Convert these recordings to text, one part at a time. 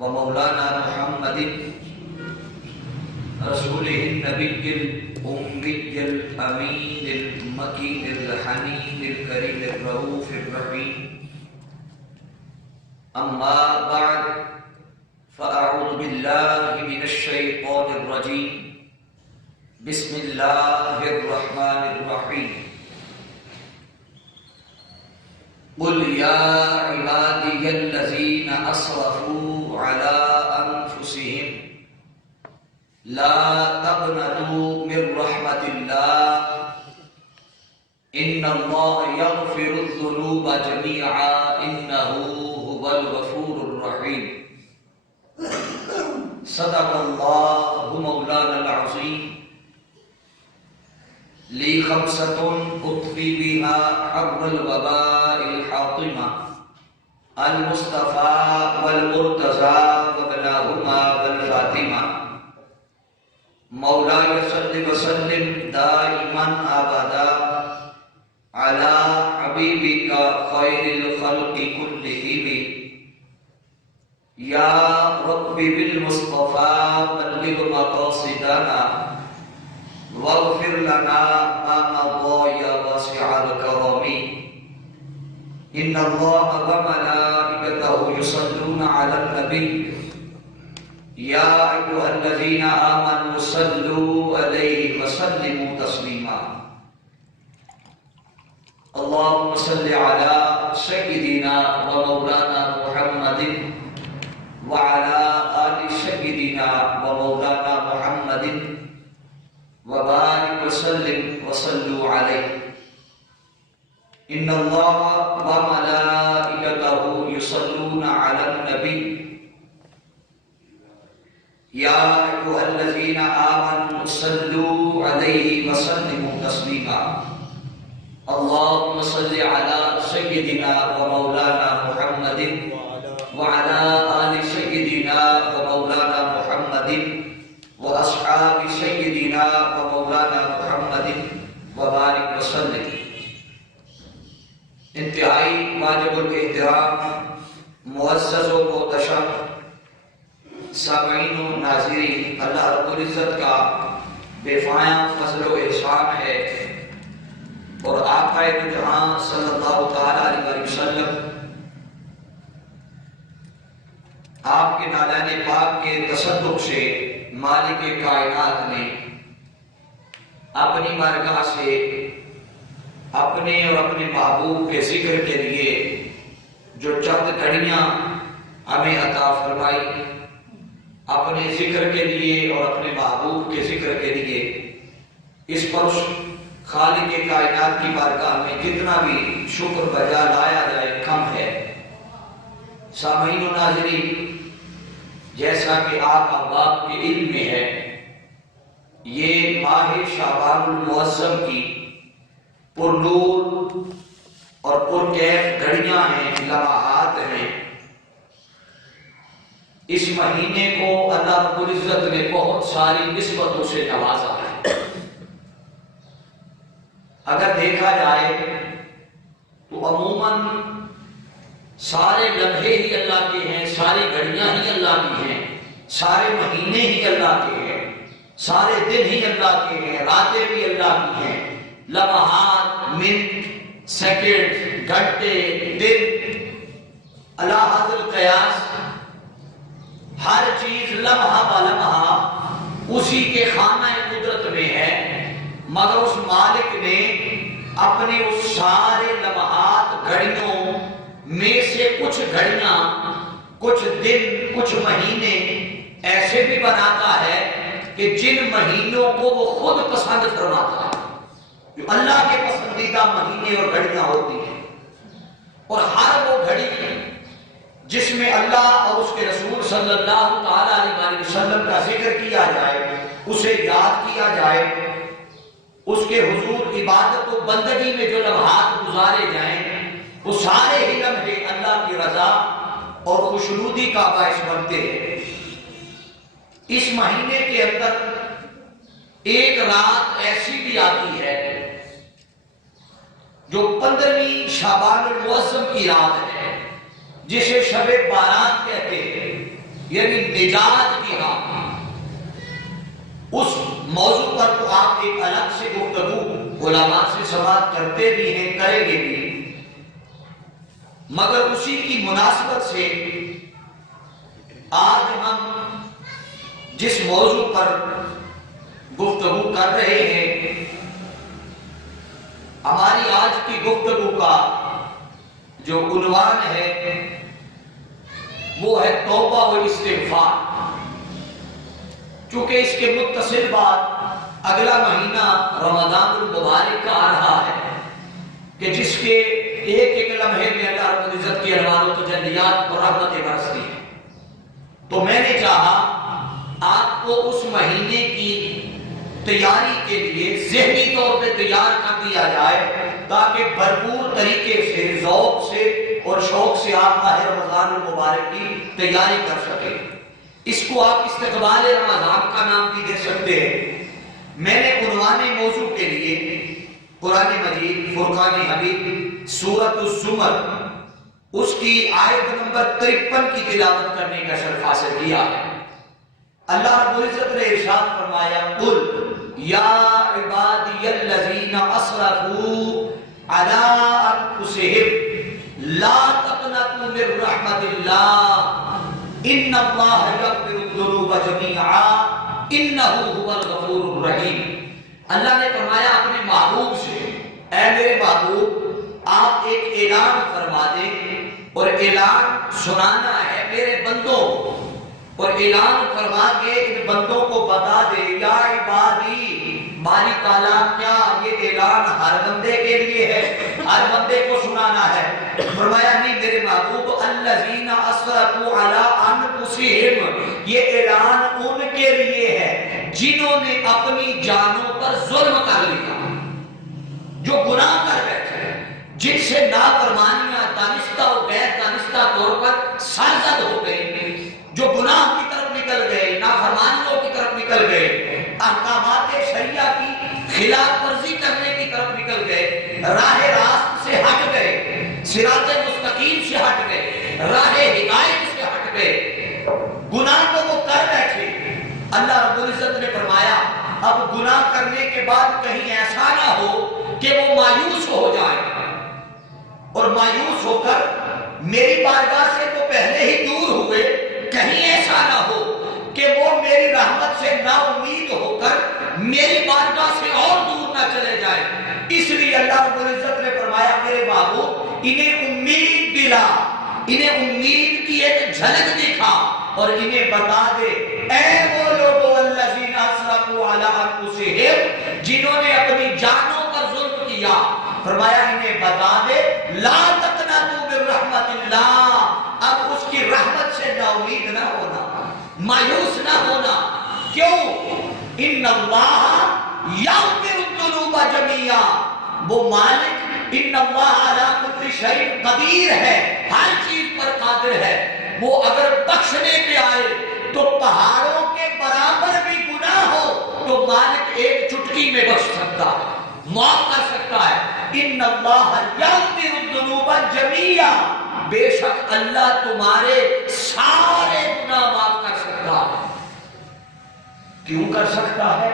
ومولانا محمد رسوله النبي الأمي الأمين المكين الحنين الكريم الرؤوف الرحيم. أما بعد فأعوذ بالله من الشيطان الرجيم. بسم الله الرحمن الرحيم. قل يا عبادي الذين أسرفوا على أنفسهم لا تقنطوا من رحمة الله إن الله يغفر الذنوب جميعا إنه هو الغفور الرحيم. صدق الله مولانا العظيم. لي خمسة أطفي بها حر الوباء الحاطمة المصطفى والمرتضى وبلاهما والفاطمة. مولاي صل وسلم دائما أبدا على حبيبك خير الخلق كلهم. يا رب بالمصطفى بلغ مقاصدنا واغفر لنا ما مضى يا واسع الكرم. إن الله وملائكته يصلون على النبي يا أيها الذين آمنوا صلوا عليه وسلموا تسليما. اللهم صل على سيدنا ومولانا محمد وعلى آل سيدنا ومولانا محمد وبارك وسلم وصلوا عليه. إن الله وملائكته يصلون على النبي يا أيها الذين آمنوا صلوا عليه وسلموا تسليما. اللهم صل على سيدنا ومولانا محمد وعلى آل سيدنا ومولانا محمد وأصحاب سيدنا ومولانا محمد وبارك وسلم. انتہائی واجب الاحترام معزز و محتشم سامعین و ناظرین، اللہ رب العزت کا بے پایہ فضل و احسان ہے اور آقا دو جہاں صلی اللہ تعالی علیہ وسلم آپ کے نالان پاک کے تصدق سے مالک کائنات نے اپنی بارگاہ سے اپنے اور اپنے محبوب کے ذکر کے لیے جو چند گھڑیاں ہمیں عطا فرمائی، اپنے ذکر کے لیے اور اپنے محبوب کے ذکر کے لیے، اس پر خالق کائنات کی بارگاہ میں جتنا بھی شکر بجا لایا جائے کم ہے. سامعین و ناظرین، جیسا کہ آپ احباب کے علم میں ہے، یہ ماہ شعبان المعظم کی پر نور اور پر کیف گھڑیاں ہیں، لمحات ہیں. اس مہینے کو اللہ رب العزت نے بہت ساری نسبتوں سے نوازا ہے. اگر دیکھا جائے تو عموماً سارے لمحے ہی اللہ کے ہیں، ساری گھڑیاں ہی اللہ کی ہیں، سارے مہینے ہی اللہ کے ہیں، سارے دن ہی اللہ کے ہیں، راتیں بھی اللہ کی ہیں. لمحات، منٹ، سیکنڈ، گھنٹے، دن، اللہ حضر القیاس، ہر چیز لمحہ با لمحہ اسی کے خانہ قدرت میں ہے. مگر اس مالک نے اپنے اس سارے لمحات گھڑیوں میں سے کچھ گھڑیاں، کچھ دن، کچھ مہینے ایسے بھی بناتا ہے کہ جن مہینوں کو وہ خود پسند فرماتا ہے، جو اللہ کے پسندیدہ مہینے اور گھڑیاں ہوتی ہیں. اور ہر وہ گھڑی جس میں اللہ اور اس کے رسول صلی اللہ تعالی علیہ وسلم کا ذکر کیا جائے، اسے یاد کیا جائے، اس کے حضور عبادت و بندگی میں جو لمحات گزارے جائیں، وہ سارے ہی لمحے اللہ کی رضا اور خوشنودی کا باعث بنتے ہیں. اس مہینے کے اندر ایک رات ایسی بھی آتی ہے جو 15ویں شعبان المعظم کی رات ہے، جسے شب بارات کہتے ہیں. یعنی نجات کی راہ، اس موضوع پر تو آپ ایک الگ سے گفتگو علماء سے سماعت کرتے بھی ہیں، کریں گے بھی، مگر اسی کی مناسبت سے آج ہم جس موضوع پر گفتگو کر رہے ہیں، ہماری آج کی گفتگو کا جو عنوان ہے وہ ہے توبہ و استغفار۔ چونکہ اس کے متصل بعد اگلا مہینہ رمضان المبارک کا آ رہا ہے کہ جس کے ایک ایک لمحے میں اللہ رب العزت کی انوار و تجلیات اور رحمتیں برستی ہیں، تو میں نے چاہا آپ کو اس مہینے کی تیاری کے لیے ذہنی طور پہ تیار کر دیا جائے تاکہ بھرپور طریقے سے، ذوق سے اور شوق سے آپ ماہ رمضان المبارک کی تیاری کر سکیں۔ اس کو آپ استقبال رمضان کا نام بھی دے سکتے ہیں۔ میں نے عنوان موضوع کے لیے قرآن مجید فرقان حمید سورۃ الزمر اس کی آیت نمبر 53 کی تلاوت کرنے کا شرف حاصل کیا ہے۔ اللہ رب العزت نے ارشاد فرمایا، قل یا عبادی الذین اسرفوا علی انفسہم لا تقنطوا من رحمت اللہ ان اللہ یغفر الذنوب جمیعا انہ هو الغفور الرحیم۔ اللہ نے فرمایا اپنے محبوب سے، اے میرے محبوب آپ ایک اعلان فرما دیں، اور اعلان سنانا ہے میرے بندوں کو، اور اعلان فرما کے ان بندوں کو بتا دے، یا عبادی، باری تعالیٰ کیا یہ اعلان ہر بندے کے لیے ہے؟ ہر بندے کو سنانا ہے؟ فرمایا نہیں میرے محبوب، الذین اسرفوا علی انفسہم، یہ اعلان ان کے لیے ہے جنہوں نے اپنی جانوں پر ظلم کر لیا، جو گناہ کر بیٹھے، جن سے نافرمانیاں دانستہ و غیر دانستہ طور پر سرزد ہو گئی، جو گناہ کی طرف نکل گئے، نافرمانیوں کی طرف نکل گئے، احکامات شریعہ کی خلاف ورزی کرنے کی طرف نکل گئے، راہ راست سے ہٹ گئے، صراط مستقیم سے ہٹ گئے، راہ ہدایت سے ہٹ گئے، گناہ کو وہ کر بیٹھے۔ اللہ رب العزت نے فرمایا اب گناہ کرنے کے بعد کہیں ایسا نہ ہو کہ وہ مایوس ہو جائیں، اور مایوس ہو کر میری بارگاہ سے تو پہلے ہی دور ہوئے، کہیں ایسا نہ ہو کہ وہ میری رحمت سے نا امید ہو کر میری بارگاہ سے اور دور نہ چلے جائیں۔ اس لیے اللہ رب العزت نے فرمایا میرے محبوب انہیں امید دلا، انہیں امید کی ایک جھلک دکھا، اور انہیں بتا دے اے وہ لوگوں الذین اسرفوا علی انفسہم، جنہوں نے اپنی جانوں پر ظلم کیا، فرمایا انہیں بتا دے لا تقنطوا من رحمت اللہ، اب اس کی رحمت سے نا امید نہ ہونا، مایوس نہ ہونا۔ کیوں؟ ان اللہ یغفر الذنوب جمیعا، وہ مالک ان اللہ علی کل شیء قدیر ہے، ہر چیز پر قادر ہے، وہ اگر بخشنے پہ آئے تو پہاڑوں کے برابر بھی گناہ ہو تو مالک ایک چٹکی میں بخش سکتا ہے، معاف کر سکتا ہے۔ ان اللہ یغفر الذنوب جمیعا، بے شک اللہ تمہارے سارے گناہ معاف کر سکتا ہے۔ کیوں کر سکتا ہے؟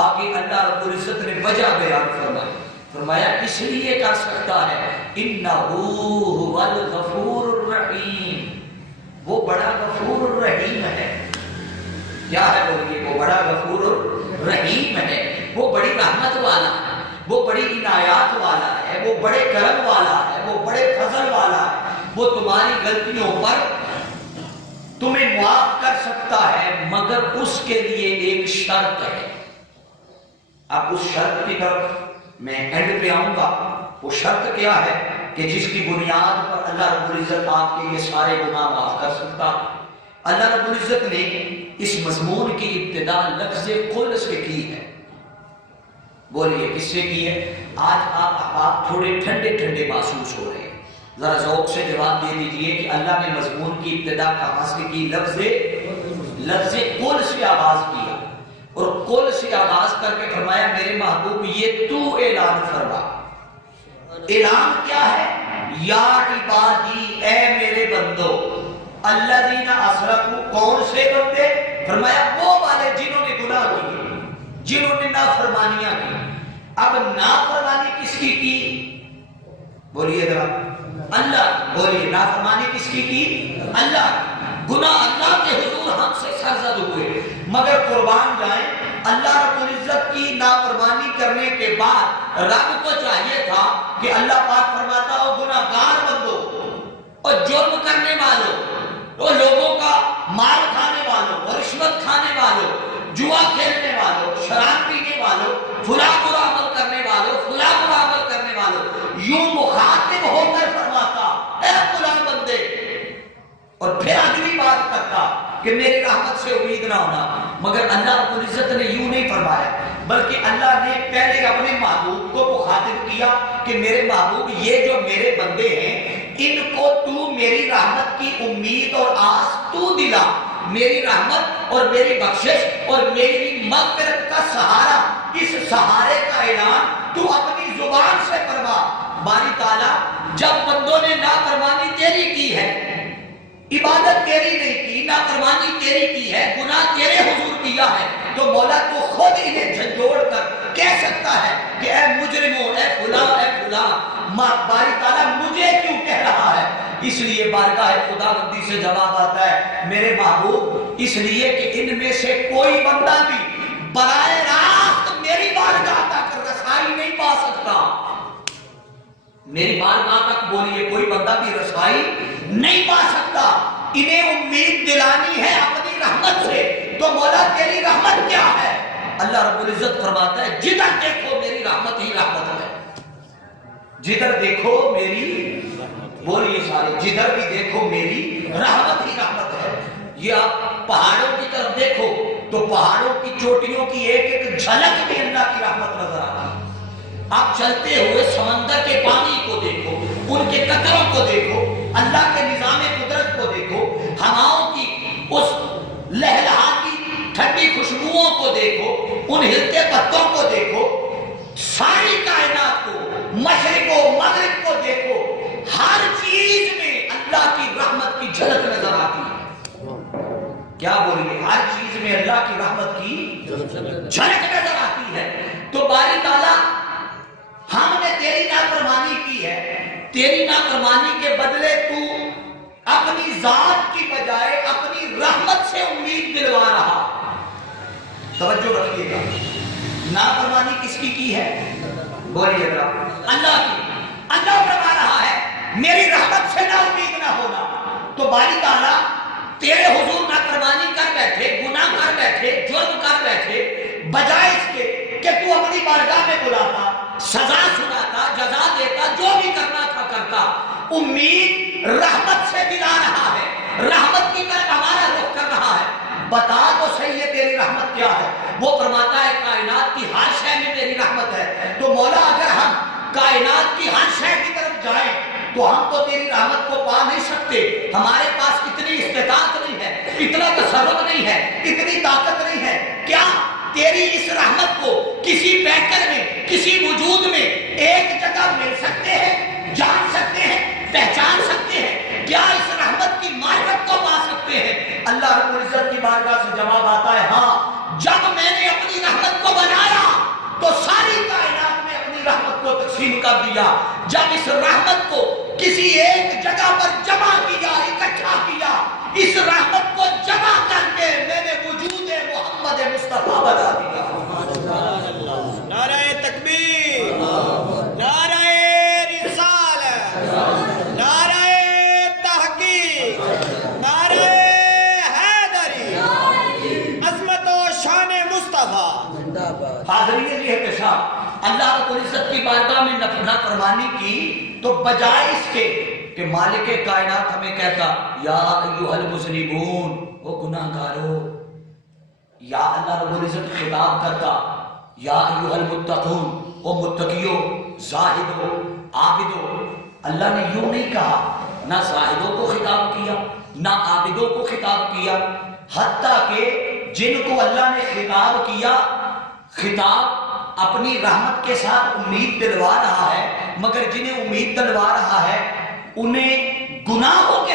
آگے اللہ رب العزت نے وجہ بیان فرمائی، فرمایا اس لیے کر سکتا ہے انہ هو الغفور الرحیم، وہ بڑا غفور الرحیم ہے۔ کیا ہے بولیے؟ وہ بڑا غفور الرحیم ہے، وہ بڑی رحمت والا ہے، وہ بڑی عنایات والا ہے، وہ بڑے کرم والا ہے، وہ بڑے فضل والا ہے، وہ تمہاری غلطیوں پر تمہیں معاف کر سکتا ہے، مگر اس کے لیے ایک شرط ہے۔ اب اس شرط کی طرف میں اینڈ پہ آؤں گا۔ وہ شرط کیا ہے کہ جس کی بنیاد پر اللہ رب العزت آپ کے یہ سارے گناہ معاف کر سکتا ہے؟ اللہ رب العزت نے اس مضمون کی ابتدا لفظ قل سے کی ہے۔ بولیے کس سے کی ہے؟ آج آپ تھوڑے ٹھنڈے ٹھنڈے محسوس ہو رہے ہیں، ذرا ذوق سے جواب دے دیجئے کہ اللہ نے مضمون کی ابتدا کہاں سے کی؟ لفظ قل سے آغاز کیا، اور قل سے آغاز کر کے فرمایا میرے محبوب یہ تو اعلان فرما۔ اعلان کیا ہے؟ یا عبادی، اے میرے بندو، الذین اسرفوا، کون سے بندے؟ فرمایا وہ والے جنہوں نے گناہ کیے، جنہوں نے نافرمانیاں کی۔ اب نافرمانی کس کی؟ بولیے ذرا اللہ، بولیے نافرمانی کس کی؟ اللہ۔ گناہ اللہ کے حضور ہم سے سرزد ہوئے، مگر قربان جائیں اللہ رب العزت کی نافرمانی کرنے کے بعد رب کو چاہیے تھا کہ اللہ پاک فرماتا ہو گناہگار بندو اور جرم کرنے والوں اور لوگوں کا مال کھانے والوں اور رشوت کھانے والوں، جوا کھیلنے والوں، شراب پینے والوں، فلاں برا عمل کرنے والوں، فلاں برا عمل کرنے والوں، یوں مخاطب ہو کر فرماتا اے فلاں بندے، اور پھر اگلی بات کرتا کہ میری رحمت سے امید نہ ہونا۔ مگر اللہ رب العزت نے یوں نہیں فرمایا، بلکہ اللہ نے پہلے اپنے محبوب کو مخاطب کیا کہ میرے محبوب یہ جو میرے بندے ہیں ان کو تو میری رحمت کی امید اور آس تو دلا، میری رحمت اور میری بخشش اور میری مغفرت کا سہارا، اس سہارے کا اعلان تو اپنی زبان سے فرما۔ باری تعالیٰ جب بندوں نے نافرمانی تیری کی ہے، عبادت تیری نہیں کی، نافرمانی تیری کی ہے، گناہ تیرے حضور کیا ہے، تو مولا تو خود انہیں جھنجھوڑ کر کہہ سکتا ہے کہ اے مجرموں، اے فلاں، اے فلاں، باری تعالیٰ مجھے کیوں کہہ رہا ہے؟ اس لیے بارگاہ خداوندی سے جواب آتا ہے میرے محبوب، اس لیے کہ ان میں سے کوئی بندہ بھی براہ راست میری بارگاہ تک رسائی نہیں پا سکتا۔ میری بارگاہ تک بولیے کوئی بندہ بھی رسائی نہیں پا سکتا۔ انہیں امید دلانی ہے اپنی رحمت سے، تو مولا تیری رحمت کیا ہے؟ اللہ رب العزت فرماتا ہے جدھر دیکھو میری رحمت ہی رحمت ہے، جدھر دیکھو میری، بولیے سارے، جدھر بھی دیکھو میری رحمت ہی رحمت ہے۔ یہ آپ پہاڑوں کی طرف دیکھو تو پہاڑوں کی چوٹیوں کی ایک ایک جھلک میں اللہ کی رحمت نظر آتی ہے۔ آپ چلتے ہوئے سمندر کے پانی کو دیکھو، ان کے قطروں کو دیکھو، اللہ کے نظام قدرت کو دیکھو، ہواؤں کی اس لہلہاتی ٹھنڈی خوشبوؤں کو دیکھو، ان ہلتے پتوں کو دیکھو، ساری کائنات کو، مشرق و مغرب کو دیکھو، ہر چیز میں اللہ کی رحمت کی جھلک نظر آتی ہے۔ کیا بولیے؟ ہر چیز میں اللہ کی رحمت کی جھلک نظر آتی ہے۔ تو باری تعالیٰ ہم نے تیری نافرمانی کی ہے، تیری نافرمانی کے بدلے تو اپنی ذات کی بجائے اپنی رحمت سے امید دلوا رہا۔ توجہ رکھیے گا، نافرمانی کس کی ہے؟ بولیے گا اللہ کی۔ اللہ فرما رہا ہے میری رحمت سے نہ امید نہ ہونا، تو باری تعالیٰ تیرے حضور نافرمانی کر بیٹھے، گناہ کر بیٹھے، جرم کر بیٹھے، بجائے اس کے کہ تو اپنی بارگاہ میں بلاتا، سزا سناتا، جزا دیتا، جو بھی کرنا تھا کرتا، امید رحمت سے دلا رہا ہے، رحمت کی طرف ہمارا رخ کر رہا ہے۔ بتا تو صحیح ہے تیری رحمت کیا ہے؟ وہ فرماتا ہے کائنات کی ہر شے میں میری رحمت ہے۔ تو مولا اگر ہم کائنات کی ہر شے کی طرف جائیں تو ہم تو تیری رحمت کو پا نہیں سکتے، ہمارے پاس اتنی استطاعت نہیں ہے، اتنا تصرف نہیں ہے، اتنی طاقت نہیں ہے۔ کیا تیری اس رحمت کو کسی پیکر میں، کسی وجود میں ایک جگہ مل سکتے ہیں، جان سکتے ہیں، پہچان سکتے ہیں؟ کیا اس رحمت کی معرفت کو پا سکتے ہیں؟ اللہ رب العزت کی بارگاہ سے جواب آتا ہے ہاں، جب میں نے اپنی رحمت کو بنایا تو ساری کائنات میں اپنی رحمت کو تقسیم کر دیا۔ جب اس رحمت کو کسی ایک جگہ پر جمع کیا، اکٹھا کیا، اس رحمت کو جمع کر کے میں نے وجود محمد مصطفیٰ بنا دیا۔ نعرہ تکبیر، نعرہ رسالت، نعرہ تحقیق، نعرہ حیدری، عظمت و شان مصطفیٰ۔ حاضرین یہ احتشام، اللہ رب العزت کی بارگاہ میں نافرمانی کی تو بجائے اس کے کہ مالک کائنات ہمیں کہتا یا ایھا المذنبون، وہ گناہگارو، یا اللہ رب العزت خطاب کرتا یا ایھا المتقون، وہ متقیو، زاہدو، عابدو۔ اللہ نے یوں نہیں کہا، نہ زاہدوں کو خطاب کیا، نہ عابدوں کو خطاب کیا، حتیٰ کہ جن کو اللہ نے خطاب کیا، خطاب اپنی رحمت کے ساتھ امید دلوا رہا ہے، مگر جنہیں امید دلوا رہا ہے انہیں گناہوں کے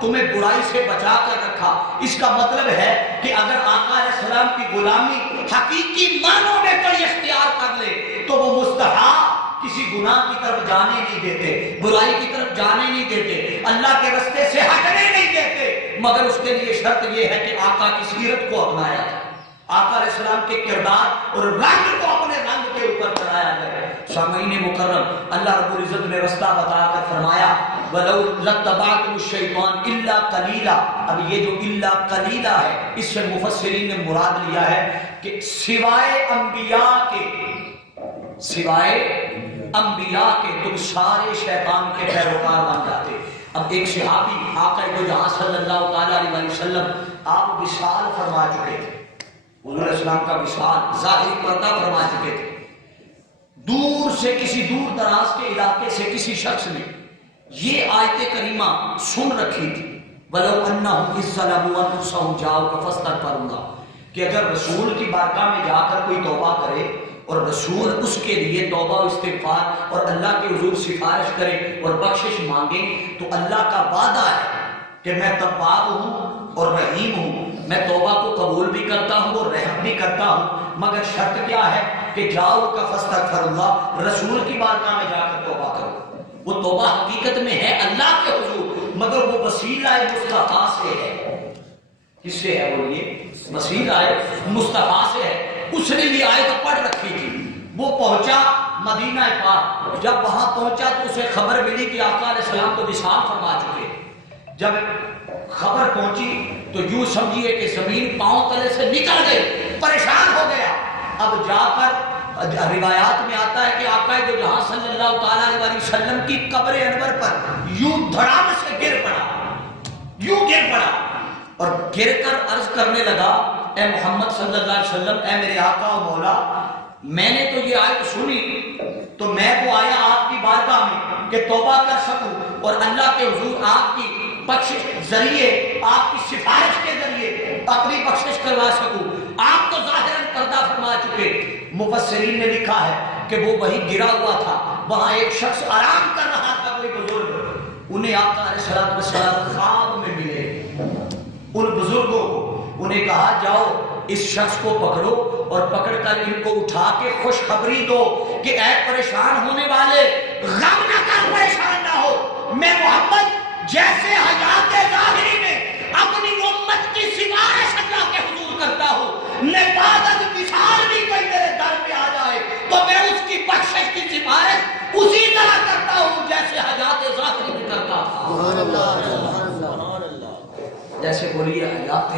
تمہیں برائی سے بچا کر رکھا. اس کا مطلب ہے کہ اگر آقا علیہ السلام کی غلامی حقیقی معنوں میں کوئی اختیار کر لے تو وہ مستحب کسی گناہ کی طرف جانے نہیں دیتے, برائی کی طرف جانے نہیں دیتے, اللہ کے راستے سے ہٹنے نہیں دیتے, مگر اس کے لیے شرط یہ ہے کہ آقا کی سیرت کو اپنایا جائے, آقا علیہ السلام کے کردار اور رنگ کو اپنے رنگ کے اوپر چڑھایا جائے. سامعین مکرم, اللہ رب العزت نے رستہ بتا کر فرمایا وَلَوْ لَاتَّبَعْتُمُ الشَّيْطَانَ إِلَّا قَلِيلًا. اب یہ جو الا قلیلہ ہے, اس سے مفسرین نے مراد لیا ہے کہ سوائے انبیاء کے تم سارے شیطان کے پیروکار بن جاتے. اب ایک صحابی آقا دو جہاں صلی اللہ تعالیٰ علیہ وسلم آپ وصال فرما چکے تھے, حضور علیہ السلام کا وصال ظاہری پردہ فرما چکے تھے. دور سے کسی دور دراز کے علاقے سے کسی شخص نے یہ آیت کریمہ سن رکھی تھی وَلَوْ أَنَّهُمْ إِذْ ظَلَمُوا أَنفُسَهُمْ جَاءُوكَ فَاسْتَغْفَرُوا اللَّهَ, کہ اگر رسول کی بارگاہ میں جا کر کوئی توبہ کرے اور رسول اس کے لیے توبہ و استغفار اور اللہ کے حضور سفارش کرے اور بخشش مانگے تو اللہ کا وعدہ ہے کہ میں تواب ہوں اور رحیم ہوں, میں توبہ کو قبول بھی کرتا ہوں اور رحم بھی کرتا ہوں, مگر شرط کیا ہے کہ جاؤ کا فاستغفر اللہ, رسول کی بارگاہ میں جا کر توبہ کرو. وہ توبہ حقیقت میں ہے اللہ کے حضور, مگر وہ وسیلہ مصطفیٰ سے ہے. کس سے ہے بولیے؟ وسیلہ مصطفیٰ سے ہے. اس نے یہ آیت پڑھ رکھی تھی. وہ پہنچا مدینہ پاک, جب وہاں پہنچا تو اسے خبر ملی کہ آقا علیہ السلام تو وصال فرما چکے. جب خبر پہنچی تو یوں سمجھیے کہ زمین پاؤں تلے سے نکل گئی, پریشان ہو گیا. اب جا کر روایات میں آتا ہے کہ آقا دو جہاں صلی اللہ تعالیٰ علیہ وسلم کی قبر انور پر یوں دھڑام سے گر پڑا اور گر کر عرض کرنے لگا اے محمد صلی اللہ علیہ وسلم, اے میرے آقا و مولا, میں نے تو یہ آیت سنی تو میں تو آیا آپ کی بارگاہ میں کہ توبہ کر سکوں اور اللہ کے حضور آپ کی بخشش ذریعے, آپ کی سفارش کے ذریعے اپنی بخشش کروا سکوں. آپ تو ظاہراً پردہ فرما چکے. مفسرین نے لکھا ہے کہ وہ وہی گرا ہوا تھا, وہاں ایک شخص آرام کر رہا تھا, کوئی بزرگ, انہیں آقا علیہ السلام خواب میں ملے. ان بزرگوں کو انہیں کہا جاؤ اس شخص کو پکڑو اور پکڑ کر ان کو اٹھا کے خوشخبری دو کہ اے پریشان ہونے والے, غم نہ کر, پریشان نہ ہو, میں محمد جیسے حیات ظاہری میں اپنی امت کی سفارش اللہ کے حضور کرتا ہوں, بعد مثال بھی کوئی میرے در پہ آ جائے تو میں اس کی بخشش کی سفارش اسی طرح کرتا ہوں جیسے حیات ظاہری میں کرتا تھا. جیسے بولیے حیات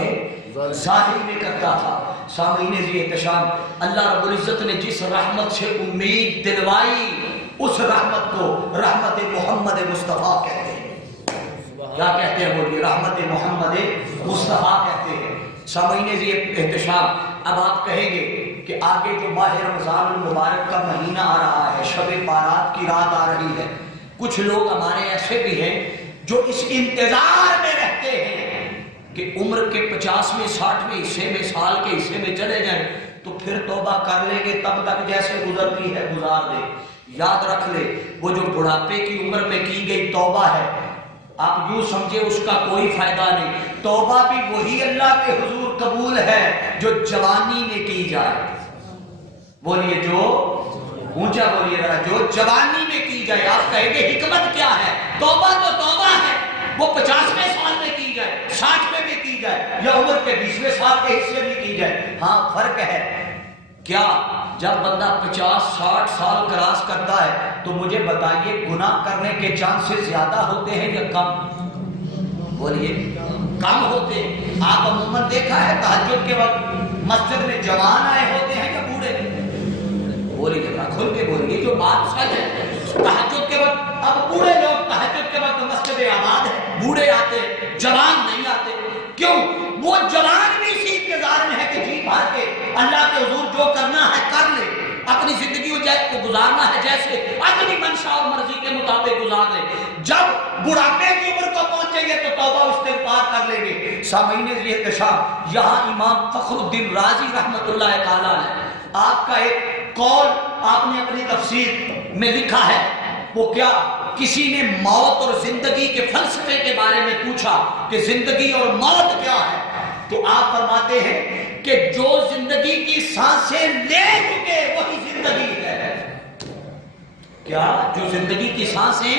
ظاہری میں کرتا تھا. سامعین ذی احتشام, اللہ رب العزت نے جس رحمت سے امید دلوائی اس رحمت کو رحمت محمد مصطفیٰ کہتے ہیں. کیا کہتے ہیں بولیے؟ رحمت محمد مصطفیٰ کہتے ہیں. سامعین ذی احتشام, اب آپ کہیں گے کہ آگے جو ماہ رمضان المبارک کا مہینہ آ رہا ہے, شب بارات کی رات آ رہی ہے, کچھ لوگ ہمارے ایسے بھی ہیں جو اس انتظار میں رہتے ہیں کہ عمر کے 50ویں 60ویں حصے میں, سال کے حصے میں چلے جائیں تو پھر توبہ کر لیں گے, تب تک جیسے گزرتی ہے گزار لے. یاد رکھ لے, وہ جو بڑھاپے کی عمر میں کی گئی توبہ ہے, آپ یوں سمجھے اس کا کوئی فائدہ نہیں. توبہ بھی وہی اللہ کے حضور قبول ہے جو جوانی میں کی جائے. بولیے جو اونچا بولیے ذرا, جو جوانی میں کی جائے. آپ کہیں گے حکمت کیا ہے؟ توبہ تو توبہ ہے, وہ 50ویں سال میں کی جائے, 60ویں میں کی جائے, یا عمر کے 20ویں سال کے حصے میں کی جائے. ہاں فرق ہے کیا؟ جب بندہ 50-60 سال کراس کرتا ہے تو مجھے بتائیے گناہ کرنے کے چانسز زیادہ ہوتے ہیں یا کم؟ بولیے کم ہوتے ہیں. آپ عموماً دیکھا ہے تہجد کے وقت مسجد میں جوان آئے ہوتے ہیں یا بوڑھے؟ بولیے ذرا کھل کے بولیے, جو بات سچ ہے. تہجد کے وقت اب بوڑھے لوگ تہجد کے وقت مسجد آباد ہے, بوڑھے آتے, جوان نہیں آتے. کیوں؟ وہ جوان بھی اسی انتظار میں ہے کہ جی بھر کے اللہ کے حضور جو کرنا ہے کر لے, اپنی زندگی کو گزارنا ہے جیسے اپنی منشا اور مرضی کے مطابق گزار لے. جب بڑھاپے کی عمر کو پہنچیں گے تو توبہ استغفار کر لیں گے. سامعین ذی احتشام, یہاں امام فخر الدین رازی رحمۃ اللہ تعالیٰ نے آپ کا ایک قول آپ نے اپنی تفسیر میں لکھا ہے. وہ کیا کسی نے موت اور زندگی کے فلسفے کے بارے میں پوچھا کہ زندگی اور موت کیا ہے، تو آپ فرماتے ہیں کہ جو زندگی کی سانسیں لے چکے وہی زندگی ہے۔ کیا؟ جو زندگی کی سانسیں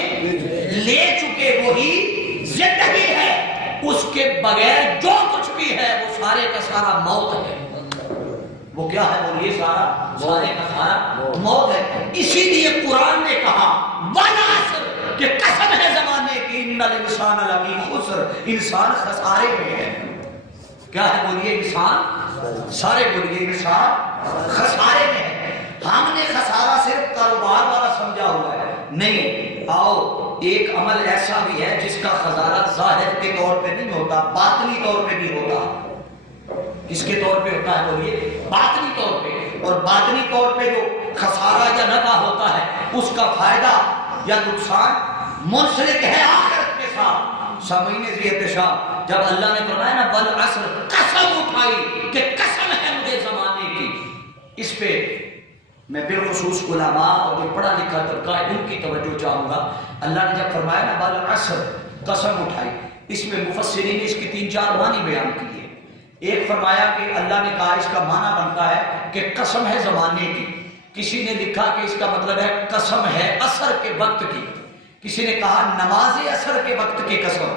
لے چکے وہی زندگی ہے، اس کے بغیر جو کچھ بھی ہے وہ سارے کا سارا موت ہے۔ وہ کیا ہے؟ بولیے، سارے کا سارا موت ہے۔ اسی لیے قرآن نے کہا والعصر، کہ قسم ہے زمانے کی، ان الانسان لفی خسر، انسان خسارے میں ہے۔ کیا ہے؟ بولیے، انسان، سارے بولیے، انسان خسارے میں ہے۔ ہم نے خسارہ صرف کاروبار والا سمجھا ہوا ہے، نہیں، آؤ ایک عمل ایسا بھی ہے جس کا خسارہ ظاہر کے طور پہ نہیں ہوتا، باطنی طور پہ بھی ہوتا۔ کس کے طور پہ ہوتا ہے؟ بولیے، باطنی طور پہ۔ اور باطنی طور پہ جو خسارہ یا نفع ہوتا ہے اس کا فائدہ یا نقصان منسلک ہے آخرت کے ساتھ۔ سامعین ذی احتشام، جب اللہ نے فرمایا نا والعصر، قسم اٹھائی کہ قسم ہے مجھے زمانے کی، اس پہ میں بالخصوص علماء اور جو پڑھا لکھا طبقہ ہے ان کی توجہ چاہوں گا۔ اللہ نے جب فرمایا نا والعصر، قسم اٹھائی، اس میں مفسرین نے اس کی 3-4 معنی بیان کیے۔ ایک فرمایا کہ اللہ نے کہا اس کا معنی بنتا ہے کہ قسم ہے زمانے کی، کسی نے لکھا کہ اس کا مطلب ہے قسم ہے عصر کے وقت کی، کسی نے کہا نماز عصر کے وقت کی قسم۔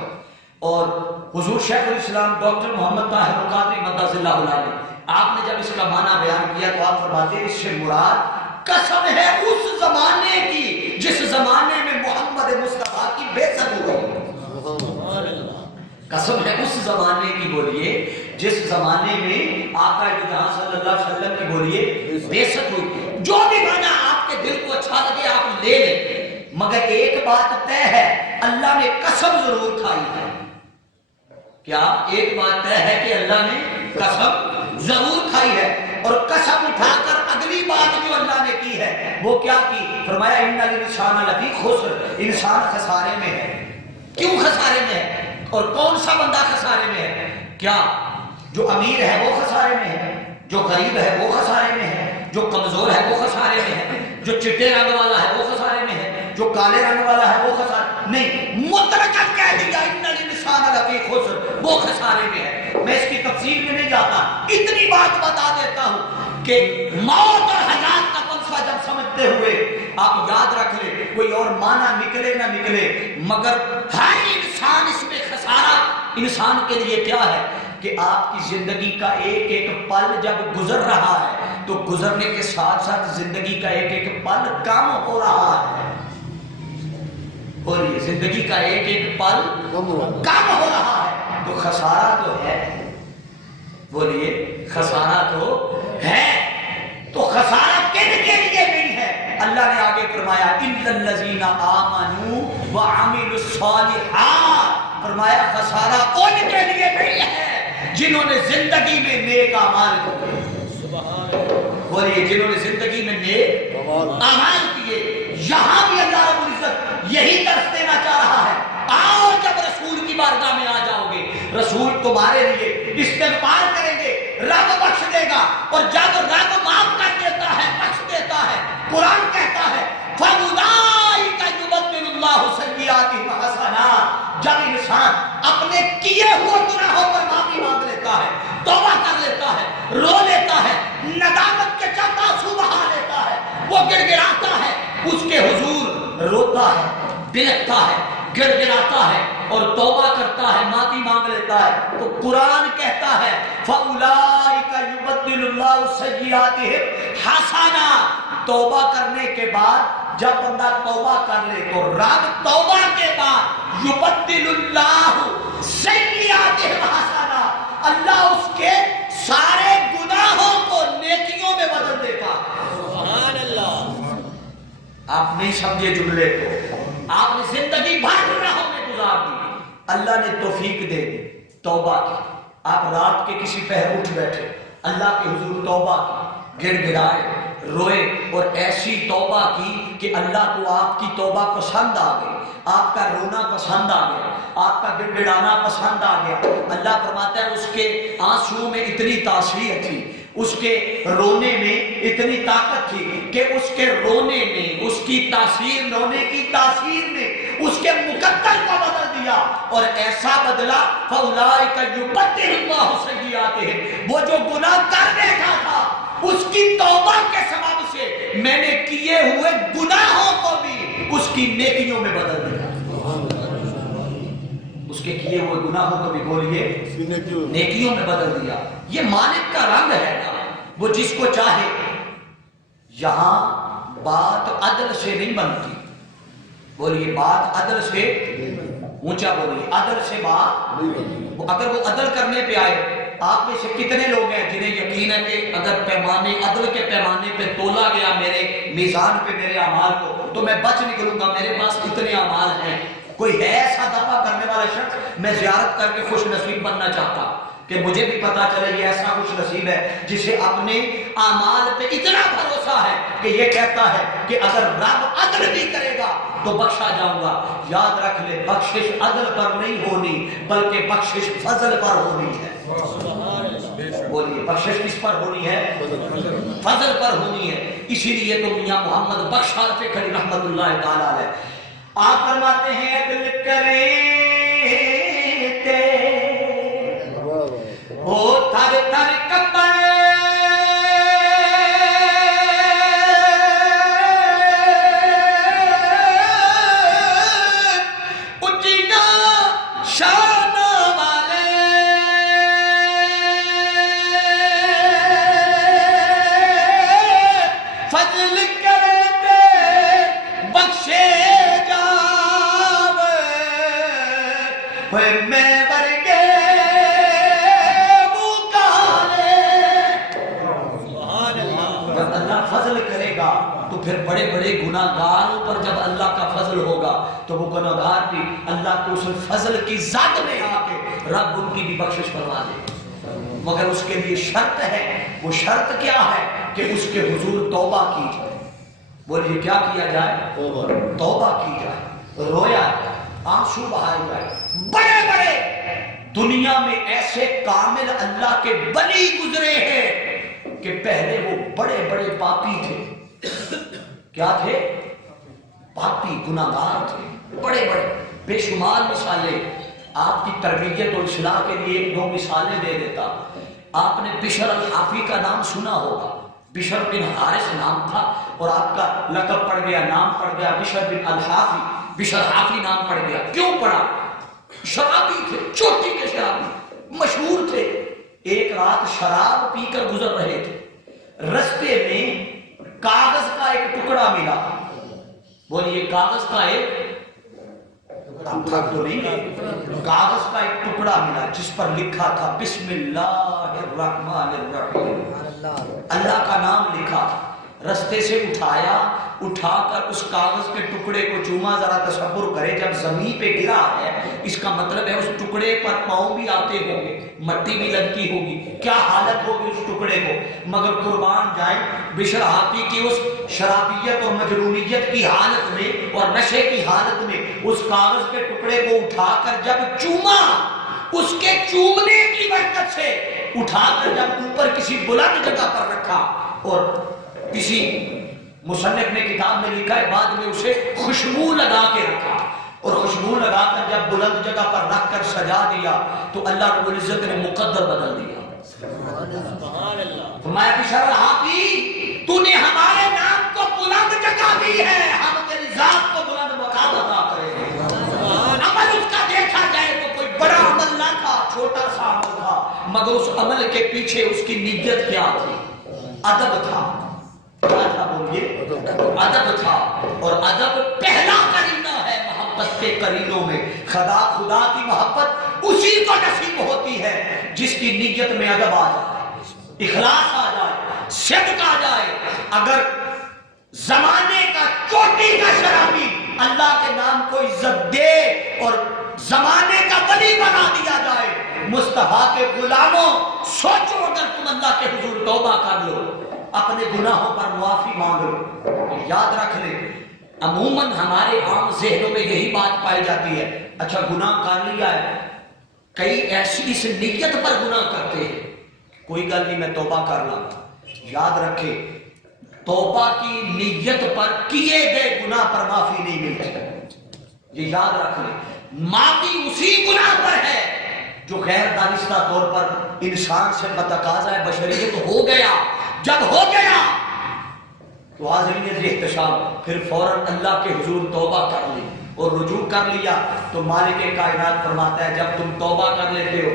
اور حضور شیخ الاسلام ڈاکٹر محمد طاہر القادری مدث اللہ علیہ، آپ نے جب اس کا معنی بیان کیا تو آپ فرماتے ہیں اس سے مراد قسم ہے اس زمانے کی جس زمانے میں محمد مصطفیٰ کی بعثت ہو گئی۔ قسم ہے اس زمانے کی، بولیے، جس زمانے میں آقا جہاں صلی اللہ علیہ وسلم کی، بولیے، بعثت ہوئی۔ جو بھی معنی آپ کے دل کو اچھا لگے آپ لے لیں، مگر ایک بات طے ہے، اللہ نے قسم ضرور کھائی ہے۔ کیا؟ ایک بات طے ہے کہ اللہ نے قسم ضرور کھائی ہے، اور قسم اٹھا کر اگلی بات جو اللہ نے کی ہے وہ کیا کی؟ فرمایا ان الانسان لفی خسر، انسان خسارے میں ہے۔ کیوں خسارے میں ہے؟ اور کون سا بندہ خسارے میں ہے؟ کیا جو امیر ہے وہ خسارے میں ہے، جو غریب ہے وہ خسارے میں ہے، جو کمزور ہے وہ خسارے میں ہے، جو چٹے رنگ والا ہے وہ خسارے میں ہے، جو کالے رنگ والا ہے وہ خسارے نہیں، مطلقاً کہہ دیا ان الانسان لفی خسر، وہ خسارے میں ہے۔ میں اس کی تفصیل میں نہیں جاتا، اتنی بات بتا دیتا ہوں کہ موت اور حیات کا فلسفہ جب سمجھتے ہوئے آپ یاد رکھ لیں، کوئی اور معنی نکلے نہ نکلے، مگر ہر انسان اس میں خسارہ انسان کے لیے کیا ہے کہ آپ کی زندگی کا ایک ایک پل جب گزر رہا ہے تو گزرنے کے ساتھ ساتھ زندگی کا ایک ایک پل کم ہو رہا ہے، اور یہ زندگی کا ایک ایک پل کم ہو رہا ہے، تو خسارہ تو ہے، بولیے، خسارہ تو ہے۔ تو خسارہ کن کے لیے نہیں ہے؟ اللہ نے آگے فرمایا اِلَّا الَّذِينَ آمَنُوا وَعَمِلُوا الصَّالِحَاتِ، فرمایا خسارہ ان کے لیے نہیں ہے جنہوں نے زندگی میں نیک اعمال کیے، بولیے، جنہوں نے زندگی میں نیک اعمال کیے۔ یہاں بھی اللہ رب العزت یہی درس دینا چاہ رہا ہے، آؤ جب رسول کی بارگاہ میں آ جاؤ گے، رسول تمہارے لیے استغفار کریں گے، رب بخش دے گا، اور جب رب معاف کر دیتا ہے، بخش دیتا ہے، قرآن کہتا ہے فَأُولَٰئِكَ يُبَدِّلُ اللَّهُ سَيِّئَاتِهِمْ حَسَنَاتٍ، جب انسان اپنے کیے ہوئے گناہوں پر معافی مانگ لیتا ہے، توبہ کر لیتا ہے، رو لیتا ہے، ندامت کے چند آنسو بہا لیتا ہے، وہ گڑ گڑاتا ہے، اس کے حضور روتا ہے، بلکتا ہے، گڑ گڑاتا ہے اور توبہ کرتا ہے، معافی مانگ لیتا ہے، تو قرآن کہتا ہے فَأُولَٰئِكَ يُبَدِّلُ اللَّهُ سَيِّئَاتِهِمْ حَسَنَاتٍ، توبہ کرنے کے بعد جب بندہ توبہ کر لے تو رب توبہ کے بعد يُبَدِّلُ اللَّهُ سَيِّئَاتِهِمْ حَسَنَاتٍ، اللہ اس کے سارے گناہوں کو نیکیوں میں بدل دیتا۔ سبحان اللہ۔ آپ نہیں سمجھے جملے کو، آپ نے زندگی بھر گناہوں میں گزار دی، اللہ نے توفیق دے دی، توبہ کی، آپ رات کے کسی پہر اٹھ بیٹھے، اللہ کے حضور توبہ کی، گڑ گڑائے، روئے، اور ایسی توبہ کی کہ اللہ کو آپ کی توبہ پسند آ گئی، آپ کا رونا پسند آ گیا، آپ کا گڑ گڑانا پسند آ گیا۔ اللہ فرماتا ہے اس کے آنسو میں اتنی تاثیر تھی، اس کے رونے میں اتنی طاقت تھی کہ اس کے رونے نے، اس کی تاثیر، رونے کی تاثیر نے اس کے مقدر کو بدل دیا، اور ایسا بدلا فَأُولَٰئِكَ يُبَدِّلُ اللَّهُ سَيِّئَاتِهِمْ، وہ جو گناہ کر بیٹھا تھا اس کی توبہ کے سبب سے میں نے کیے ہوئے گناہوں کو بھی اس کی نیکیوں میں بدل دیا، اس کے کیے ہوئے گناہوں کو بھی بولیے نیکیوں میں بدل دیا۔ یہ مالک کا رنگ ہے نا، وہ جس کو چاہے۔ یہاں بات عدل سے نہیں بنتی، بولیے بات عدل سے، اونچا بولیے عدل سے بات، اگر وہ عدل کرنے پہ آئے، آپ میں سے کتنے لوگ ہیں جنہیں یقین ہے کہ اگر پیمانے، عدل کے پیمانے پہ تولا گیا میرے میزان پہ میرے اعمال کو تو میں بچ نکلوں گا، میرے پاس اتنے اعمال ہیں؟ کوئی ہے ایسا دعویٰ کرنے والا شخص؟ میں زیارت کر کے خوش نصیب بننا چاہتا کہ مجھے بھی پتا چلے یہ ایسا خوش نصیب ہے جسے اپنے اعمال پہ اتنا بھروسہ ہے کہ یہ کہتا ہے کہ اگر رب عدل بھی کرے گا تو بخشا جاؤں گا۔ یاد رکھ لے، بخشش عدل پر نہیں ہونی بلکہ بخشش فضل پر ہونی ہے۔ بولیے بخشش کس پر ہونی ہے؟ فضل پر ہونی ہے۔ اسی لیے تو میاں محمد بخشار فکری رحمت اللہ تعالی علیہ آپ فرماتے ہیں عدل کریں تے او تھر تھر کپڑ اچینا شان والے فضل کرتے بخشے میں ورگے جب اللہ فضل کرے گا تو پھر بڑے بڑے گناہگاروں پر جب اللہ کا فضل ہوگا تو وہ گناہگار بھی اللہ کے اس فضل کی ذات میں آ کے رب ان کی بھی بخشش فرما دے، مگر اس کے لیے شرط ہے۔ وہ شرط کیا ہے؟ کہ اس کے حضور توبہ کی جائے۔ بولیے کیا کیا جائے؟ توبہ کی جائے، رویا جائے، آنسو بہائے جائے۔ بڑے بڑے دنیا میں ایسے کامل اللہ کے ولی گزرے ہیں کہ پہلے وہ بڑے بڑے پاپی تھے۔ کیا تھے؟ پاپی، گناہگار تھے، بڑے بڑے بے شمار مثالیں۔ آپ کی تربیت اور اصلاح کے لیے ایک دو مثالیں دے دیتا۔ آپ نے بشر الحافی کا نام سنا ہوگا، بشر بن حارث نام تھا اور آپ کا لقب پڑ گیا، نام پڑ گیا بشر بن الحافی، بشر حافی نام پڑ گیا۔ کیوں پڑا؟ شرابی تھے، چوٹی کے شرابی، مشہور تھے۔ ایک رات شراب پی کر گزر رہے تھے، رستے میں کاغذ کا ایک ٹکڑا ملا۔ بولیے کاغذ کا ایک تو نہیں، کاغذ کا ایک ٹکڑا ملا جس پر لکھا تھا بسم اللہ الرحمن الرحیم، اللہ کا نام لکھا۔ رستے سے اٹھایا، اٹھا کر اس کاغذ کے ٹکڑے کو چوما۔ ذرا تصور کرے جب زمین پہ گرا ہے، اس کا مطلب ہے اس ٹکڑے پر پاؤں بھی آتے ہوں گے، مٹی بھی لگتی ہوگی، کیا حالت ہوگی اس ٹکڑے کو۔ مگر قربان جائیں بشر حافی کی اس شرابیت اور مجنونیت کی حالت میں اور نشے کی حالت میں اس کاغذ کے ٹکڑے کو اٹھا کر جب چوما، اس کے چومنے کی برکت سے اٹھا کر جب اوپر کسی بلند جگہ پر رکھا، اور کسی مصنف نے کتاب میں لکھا ہے بعد میں اسے خوشبو لگا کے رکھا، اور خوشبو لگا کر جب بلند جگہ پر رکھ کر سجا دیا تو اللہ رب العزت نے مقدر بدل دیا۔ فرمایا بشر الحافی تو نے ہمارے نام کو بلند جگہ دی ہے، ہم تیری ذات کو بلند مقام عطا کریں گے۔ عمل اس کا دیکھا جائے تو کوئی بڑا عمل نہ تھا، چھوٹا سا عمل تھا، مگر اس عمل کے پیچھے اس کی نیت کیا تھی؟ ادب تھا۔ ادب تھا، اور ادب پہلا قرینہ ہے محبت کے قرینوں میں۔ خدا کی محبت اسی کو نصیب ہوتی ہے جس کی نیت میں ادب آ جائے، اخلاص آ جائے، صدق آ جائے۔ اگر زمانے کا چوٹی کا شرابی اللہ کے نام کو عزت دے اور زمانے کا ولی بنا دیا جائے، مصطفیٰ کے غلاموں سوچو اگر تم اللہ کے حضور توبہ کر لو، اپنے گناہوں پر معافی مانگ لو، یاد رکھ لیں عموماً ہمارے عام ذہنوں میں یہی بات پائی جاتی ہے، اچھا گناہ کر لیا ہے، کئی ایسی اس نیت پر گناہ کرتے ہیں کوئی گل نہیں میں توبہ کر لاں گا. یاد رکھے توبہ کی نیت پر کیے گئے گناہ پر معافی نہیں ملتی. یہ یاد رکھ لیں, معافی اسی گناہ پر ہے جو غیر دانستہ طور پر انسان سے بتقاضۂ بشریت ہو گیا. جب ہو گیا تو حاضرین احتشام پھر فوراً اللہ کے حضور توبہ کر لی اور رجوع کر لیا تو مالک کائنات فرماتا ہے جب تم توبہ کر لیتے ہو,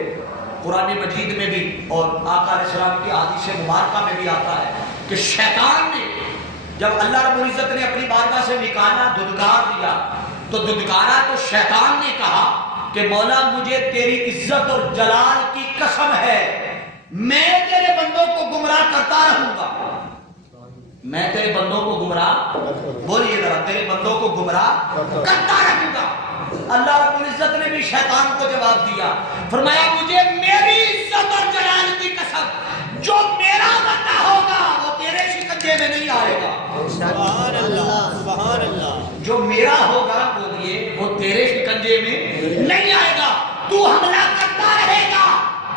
قرآن مجید میں بھی اور آقا علیہ السلام کی حدیث مبارکہ میں بھی آتا ہے کہ شیطان نے جب اللہ رب العزت نے اپنی بارگاہ سے نکالا دھدکار دیا تو دھدکارا تو شیطان نے کہا کہ مولا مجھے تیری عزت اور جلال کی قسم ہے میں تیرے بندوں کو گمراہ کرتا رہوں گا. میں تیرے بندوں کو گمراہ, بولیے ذرا, تیرے بندوں کو گمراہ کرتا رہوں گا. اللہ رب العزت نے بھی شیطان کو جواب دیا, فرمایا مجھے میری عزت اور جلال کی قسم جو میرا بندہ ہوگا وہ تیرے شکنجے میں نہیں آئے گا. سبحان اللہ سبحان اللہ. جو میرا ہوگا بولیے وہ تیرے شکنجے میں نہیں آئے گا. تو حملہ کرتا رہے گا,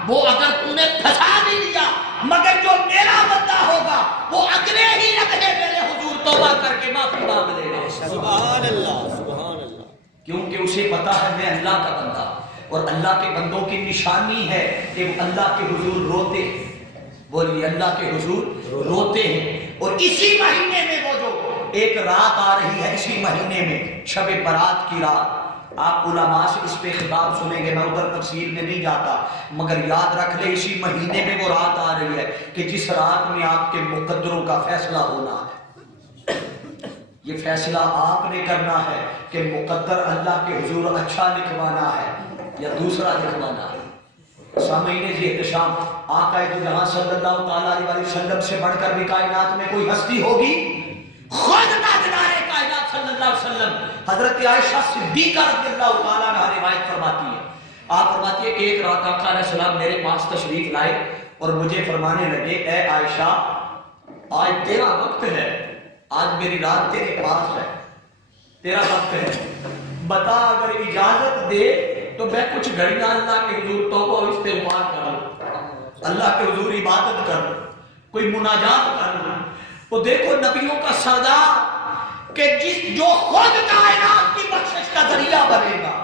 وہ اگر تو نے پھنسا بھی دیا, مگر جو میرا بندہ ہوگا وہ اگلے ہی لمحے میرے حضور توبہ کر کے معافی مانگ لے گا. سبحان اللہ سبحان اللہ. کیونکہ اسے پتا ہے میں اللہ کا بندہ, اور اللہ کے بندوں کی نشانی ہے کہ وہ اللہ کے حضور روتے ہیں. بولیے اللہ کے حضور روتے ہیں. اور اسی مہینے میں وہ جو ایک رات آ رہی ہے, اسی مہینے میں شب برات کی رات, آپ علماء سے اس پہ خطاب سنیں گے, میں ادھر تفصیل میں نہیں جاتا, مگر یاد رکھ لیں اسی مہینے میں وہ رات آ رہی ہے کہ جس رات میں آپ کے مقدروں کا فیصلہ ہونا ہے. یہ فیصلہ آپ نے کرنا ہے کہ مقدر اللہ کے حضور اچھا لکھوانا ہے یا دوسرا لکھوانا ہے. سامعین احتشام, آقا دو جہاں صلی اللہ تعالیٰ علیہ وسلم سے بڑھ کر بھی کائنات میں کوئی ہستی ہوگی؟ خود تاجدار کائنات صلی اللہ علیہ وسلم حضرت عائشہ صدیقہ رضی اللہ تعالیٰ عنہا روایت فرماتی ہے, آپ فرماتی ہے کہ ایک رات آقا علیہ السلام میرے پاس تشریف لائے اور مجھے فرمانے لگے اے عائشہ آج تیرا وقت ہے, آج میری رات تیرے پاس ہے, تیرا وقت ہے, بتا اگر اجازت دے تو میں کچھ گھڑیاں اللہ کے حضور توبہ و استغفار کروں, اللہ کے حضور عبادت کروں, کوئی مناجات کروں. وہ دیکھو نبیوں کا سردار کہ جو خود کائنات کی بخشش کا ذریعہ بنے گا,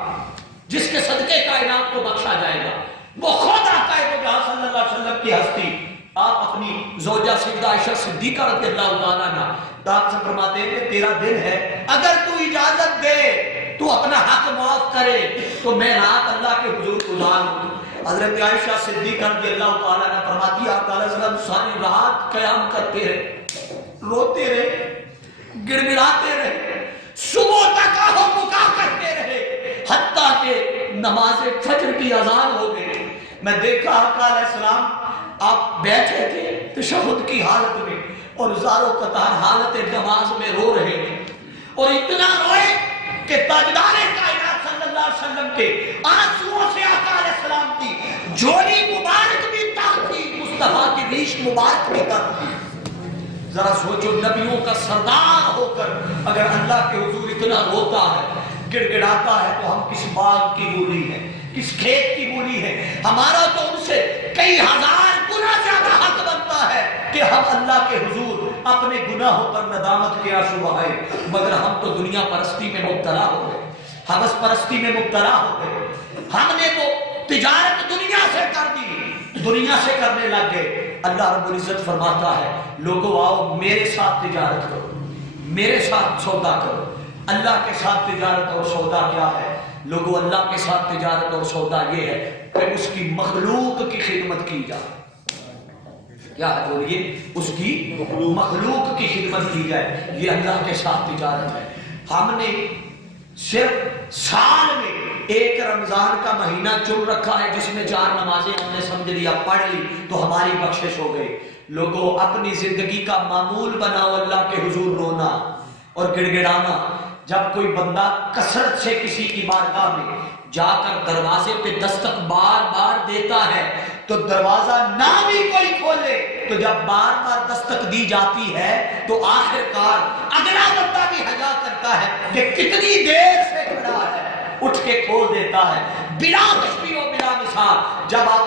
جس کے صدقے کائنات کو بخشا جائے گا, وہ خود آقا ہے کہ صلی اللہ علیہ وسلم کی ہستی آپ اپنی زوجہ سیدہ عائشہ صدیقہ رضی اللہ تعالیٰ عنہا آپ سے فرماتے ہیں کہ تیرا دل ہے, اگر تو اجازت دے تو اپنا حق معاف کرے تو میں رات اللہ کے حضور گزاروں. حضرت عائشہ صدیقہ رضی اللہ تعالیٰ عنہ فرماتی ہے آپ علیہ السلام ساری رات قیام کرتے رہے, روتے رہے, گڑگڑاتے رہے, صبح تک آہو بکا کرتے رہے, حتیٰ کہ نماز فجر کی اذان ہو گئی. میں دیکھا آقا علیہ السلام آپ بیٹھے تھے تشہد کی حالت میں اور زاروں قطار حالت نماز میں رو رہے ہیں, اور اتنا روئے کہ تاجدار کائنات صلی اللہ علیہ وسلم کے آنسوؤں سے آقا علیہ السلام کی جوڑی مبارک بھی تر تھی, مصطفیٰ کی ریش مبارک بھی تر تھی. ذرا سوچو نبیوں کا سردار ہو کر اگر اللہ کے حضور اتنا روتا ہے, گڑگڑاتا ہے, تو ہم کس باغ کی بولی ہے, کس کھیت کی بولی ہے. ہمارا تو ان سے کئی ہزار گنا زیادہ حق بنتا ہے کہ ہم اللہ کے حضور اپنے گناہوں پر ندامت کے آنسو بہائے, مگر ہم تو دنیا پرستی میں مبتلا ہو گئے, حوث پرستی میں مبتلا ہو گئے. ہم نے تو تجارت دنیا سے کر دی, دنیا سے کرنے لگ گئے. اللہ رب العزت فرماتا ہے لوگوں آؤ میرے ساتھ تجارت کرو, میرے ساتھ سودا کرو. اللہ کے ساتھ تجارت اور سودا کیا ہے لوگوں؟ اللہ کے ساتھ تجارت اور سودا یہ ہے کہ اس کی مخلوق کی خدمت کی جائے. کیا ہے بولیے؟ اس کی مخلوق کی خدمت کی جائے, یہ اللہ کے ساتھ تجارت ہے. ہم نے صرف سال میں ایک رمضان کا مہینہ چن رکھا ہے جس میں 4 نمازیں ہم نے سمجھ لیا, پڑھ لی تو ہماری بخشش ہو گئی. لوگوں اپنی زندگی کا معمول بناؤ اللہ کے حضور رونا اور گڑگڑانا. جب کوئی بندہ کثرت سے کسی کی بارگاہ میں جا کر دروازے پہ دستک بار بار دیتا ہے تو دروازہ نہ بھی کوئی کھولے, تو جب بار بار دستک دی جاتی ہے تو آخر کار اگلا بندہ بھی حیا کرتا ہے کہ کتنی دیر سے کھڑا ہے, اٹھ کے کھول دیتا ہے. بلا تشبیہ و بلا مثال جب آپ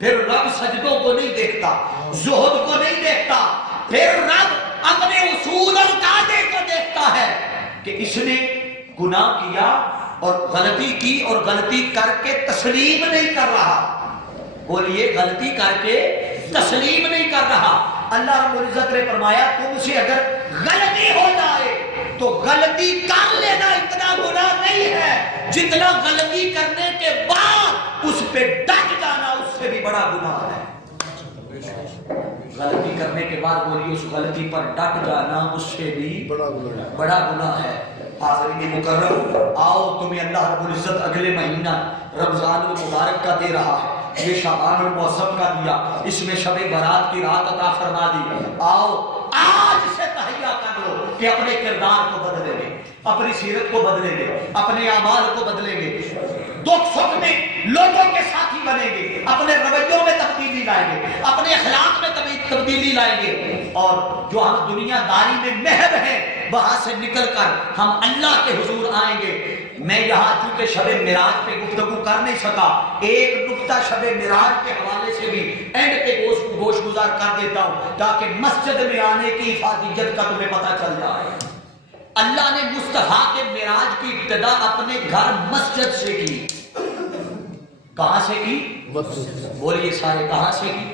پھر رب سجدوں کو نہیں دیکھتا، زہد کو نہیں دیکھتا، پھر رب اپنے اصول اور قاعدے کو دیکھتا ہے کہ اس نے گناہ کیا اور غلطی کی اور غلطی کر کے تسلیم نہیں کر رہا۔ بولیے غلطی کر کے تسلیم نہیں کر رہا۔ اللہ رب العزت نے فرمایا تم سے اگر غلطی ہو جائے تو غلطی کر لینا اتنا گناہ نہیں ہے جتنا غلطی کرنے کے بعد اس پہ ڈٹ جانا اس سے بھی بڑا گناہ ہے۔ غلطی کرنے کے بعد بولیے اس غلطی پر ڈٹ جانا اس سے بھی بڑا گناہ ہے۔ حاضرین مکرم، آؤ تمہیں اللہ رب العزت اگلے مہینہ رمضان المبارک کا دے رہا ہے، یہ شعبان المعظم کا دیا، اس میں شب برات کی رات عطا فرما دی۔ آؤ آج سے تہیہ کر لو کہ اپنے کردار کو بدلیں گے، اپنی سیرت کو بدلیں گے، اپنے اعمال کو بدلیں گے، دکھ سکھ میں لوگوں کے ساتھی بنیں گے، اپنے رویوں میں تبدیلی لائیں گے، اپنے اخلاق میں تبدیلی لائیں گے، اور جو ہم دنیا داری میں محب ہیں وہاں سے نکل کر ہم اللہ کے حضور آئیں گے۔ میں یہاں چونکہ شب معراج پہ گفتگو کر نہیں سکا، ایک نقطہ شب معراج کے حوالے سے بھی اینڈ پہ گوش گزار کر دیتا ہوں تاکہ مسجد میں آنے کی افادیت کا تمہیں پتہ چل جائے۔ اللہ نے مصطفیٰ کے معراج کی ابتدا اپنے گھر مسجد سے کی۔ کہاں سے کی؟ بولیے سارے کہاں سے کی؟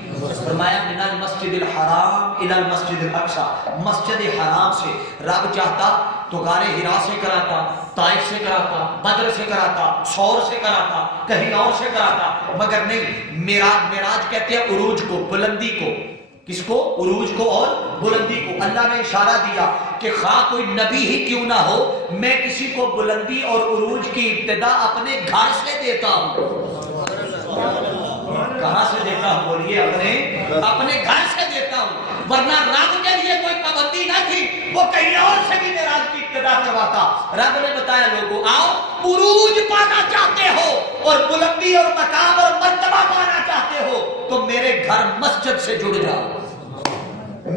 فرمایا من المسجد الحرام الی المسجد الاقصی، مسجد حرام سے رب چاہتا تو غار حرا سے کراتا، طائف سے کراتا، بدر سے کراتا، سور سے کراتا، کہیں اور سے کراتا، مگر نہیں، معراج کہتے ہیں عروج کو، بلندی کو۔ کس کو؟ عروج کو اور بلندی کو۔ اللہ نے اشارہ دیا کہ خواہ کوئی نبی ہی کیوں نہ ہو، میں کسی کو بلندی اور عروج کی ابتدا اپنے گھر سے دیتا ہوں۔ کہاں سے دیتا ہوں؟ بولیے اپنے گھر سے دیتا ہوں، ورنہ رب کے لیے کوئی پابندی نہ تھی، وہ کہیں اور سے بھی معراج کی ابتدا کرواتا۔ رب نے بتایا لوگوں آؤ عروج پانا چاہتے ہو اور بلندی اور مقام اور مرتبہ پانا چاہتے ہو تو میرے گھر مسجد سے جڑ جاؤ،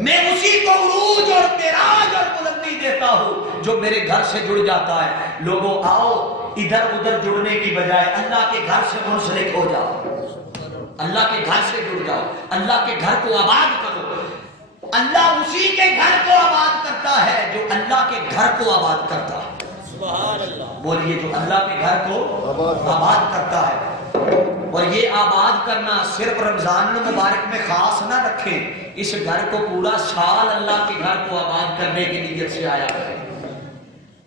میں اسی کو عروج اور معراج اور بلندی دیتا ہوں جو میرے گھر سے جڑ جاتا ہے۔ لوگوں آؤ ادھر ادھر جڑنے کی بجائے اللہ کے گھر سے منسلک ہو جاؤ، اللہ کے گھر سے جڑ جاؤ، اللہ کے گھر کو آباد کرو۔ اللہ اسی کے گھر کو آباد کرتا ہے جو اللہ کے گھر کو آباد کرتا ہے۔ سبحان اللہ۔ بولیے جو اللہ کے گھر کو آباد کرتا ہے۔ اور یہ آباد کرنا صرف رمضان المبارک میں خاص نہ رکھیں، اس گھر کو پورا سال اللہ کے گھر کو آباد کرنے کی نیت سے آیا ہے۔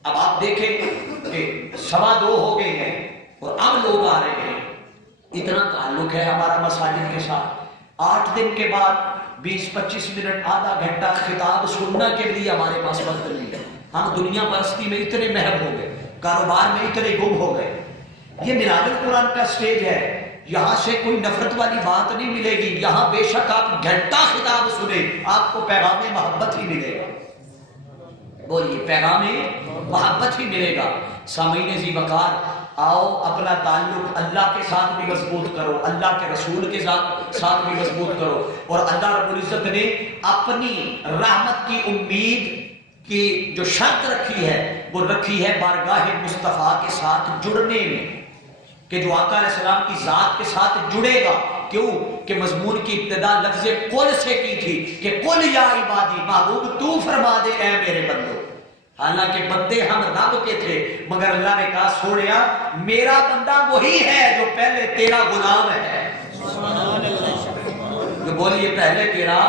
اب آپ دیکھیں کہ 2:15 ہو گئے ہیں اور اب لوگ آ رہے ہیں، اتنا تعلق ہے ہمارا مساجد کے ساتھ۔ 8 دن کے بعد 20-25 منٹ آدھا گھنٹہ خطاب سننا کے لیے ہمارے پاس وقت نہیں ہے۔ ہم دنیا پرستی میں اتنے محب ہو گئے، کاروبار میں اتنے گم ہو گئے۔ یہ میلاد القرآن کا سٹیج ہے، یہاں سے کوئی نفرت والی بات نہیں ملے گی، یہاں بے شک آپ گھنٹہ خطاب سنیں آپ کو پیغام محبت ہی ملے گا۔ بولیے پیغام محبت ہی ملے گا۔ سامعین ذی وقار، آؤ اپنا تعلق اللہ کے ساتھ بھی مضبوط کرو، اللہ کے رسول کے ساتھ بھی مضبوط کرو، اور اللہ رب العزت نے اپنی رحمت کی امید کی جو شرط رکھی ہے وہ رکھی ہے بارگاہ مصطفیٰ کے ساتھ جڑنے میں، کہ جو آقا علیہ السلام کی ذات کے ساتھ جڑے گا۔ کیوں کہ مضمون کی ابتدا لفظ قل سے کی تھی کہ قل یا عبادی، محبوب تو فرما دے اے میرے بندو۔ حالانکہ بندے ہم رب کے تھے، مگر اللہ نے کہا سوڑیا میرا بندہ وہی ہے جو پہلے تیرا غلام ہے۔ جو بولیے پہلے تیرا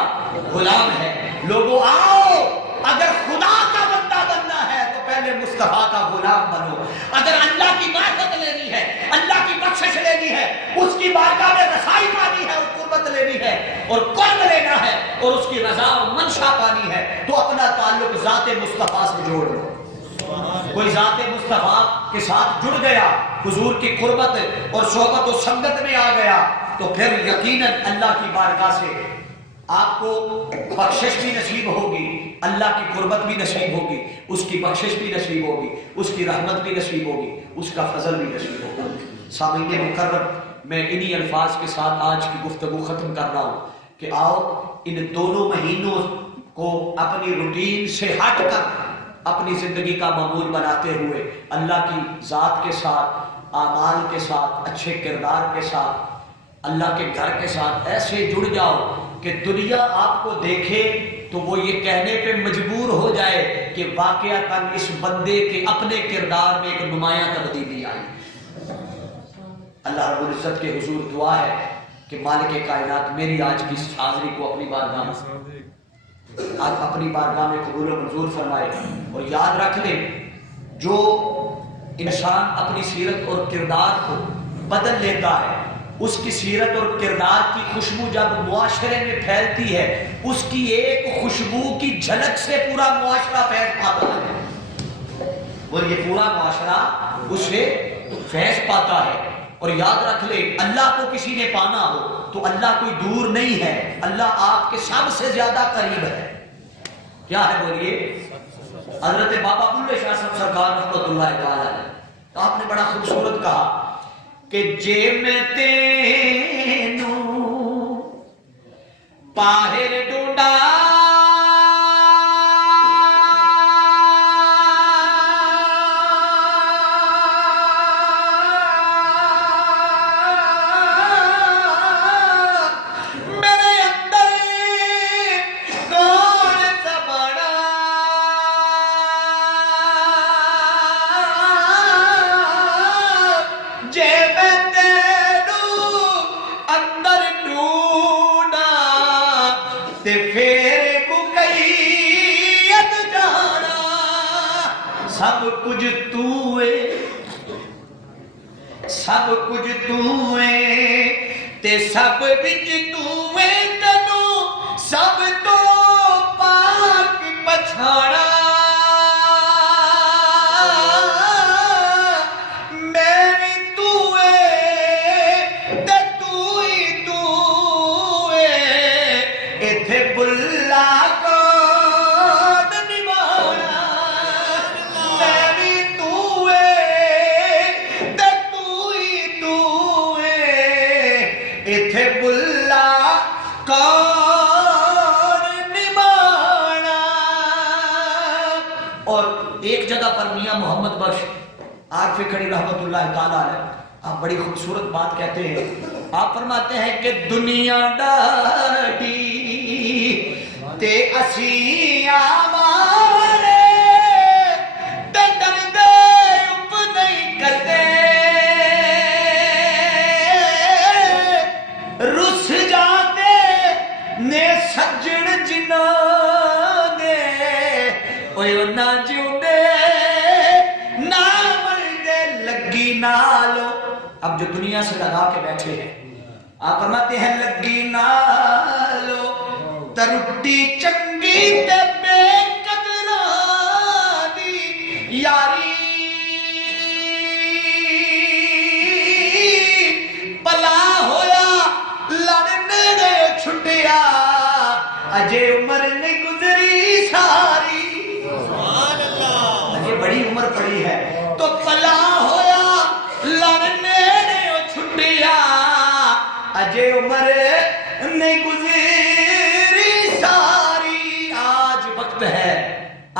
غلام ہے۔ لوگوں آؤ اگر خدا کا بندہ بننا ہے تو پہلے مصطفیٰ کا غلام بنو۔ اگر اللہ کی معرفت لینی ہے، اللہ کی بخشش لینی ہے، اس کی بارگاہ میں رسائی پانی ہے اور قربت لینی ہے اور قرب لینا ہے اور اس کی رضا اور منشا پانی ہے تو اپنا تعلق ذات مصطفیٰ سے جوڑ لو۔ کوئی ذات مصطفیٰ کے ساتھ جڑ گیا، حضور کی قربت اور صحبت و سنگت میں آ گیا تو پھر یقیناً اللہ کی بارگاہ سے آپ کو بخشش بھی نصیب ہوگی، اللہ کی قربت بھی نصیب ہوگی، اس کی بخشش بھی نصیب ہوگی، اس کی رحمت بھی نصیب ہوگی، اس کا فضل بھی نصیب ہوگا۔ سامعین مکرم، میں انہی الفاظ کے ساتھ آج کی گفتگو ختم کر رہا ہوں کہ آؤ ان دونوں مہینوں کو اپنی روٹین سے ہٹ کر اپنی زندگی کا معمول بناتے ہوئے اللہ کی ذات کے ساتھ، اعمال کے ساتھ، اچھے کردار کے ساتھ اللہ کے گھر کے ساتھ ایسے جڑ جاؤ کہ دنیا آپ کو دیکھے تو وہ یہ کہنے پہ مجبور ہو جائے کہ واقعتاً اس بندے کے اپنے کردار میں ایک نمایاں تبدیلی آئی۔ اللہ رب العزت کے حضور دعا ہے کہ مالک کائنات میری آج کی اس حاضری کو اپنی بارگاہ میں قبول و منظور فرمائے۔ اور یاد رکھ لیں، جو انسان اپنی سیرت اور کردار کو بدل لیتا ہے، اس کی سیرت اور کردار کی خوشبو جب معاشرے میں پھیلتی ہے، اس کی ایک خوشبو کی جھلک سے پورا معاشرہ فیض پاتا ہے، اور یہ پورا معاشرہ اس سے فیض پاتا ہے۔ اور یاد رکھ لے، اللہ کو کسی نے پانا ہو تو اللہ کوئی دور نہیں ہے، اللہ آپ کے سب سے زیادہ قریب ہے۔ کیا ہے بولیے؟ حضرت بابا بلے شاہ صاحب سرکار رحمۃ اللہ تعالی علیہ، تو آپ نے بڑا خوبصورت کہا کہ جے میں تینوں باہر ڈھونڈا سب کچھ تو ہے، سب کچھ تو ہے تے سب وچ تو ہے، تینوں سب تو پاک پچھاڑا، میں بھی تو ہے تے تو ہی تو ہے، ایتھے بلا ایک جگہ پر میاں محمد بخش عارف کھڑی رحمت اللہ تعالیٰ علیہ آپ بڑی خوبصورت بات کہتے ہیں۔ آپ فرماتے ہیں کہ دنیا ڈاڈی تے اسی آوارے تے ڈردے اپ نہیں کرتے، رس جاتے نے سجن جنہ دے اوے نہ جیوندے نالو۔ اب جو دنیا سے لگا کے بیٹھے ہیں، آپ فرماتے ہیں لگی نالو ترٹی چنگی تے بے قدرانی یاری، پلا ہویا لڑنے دے چھٹیا اجے عمر نہیں گزری ساری، سبحان اللہ، اجے بڑی عمر پڑی ہے تو پلا اجے عمر نہیں گزری ساری، آج وقت ہے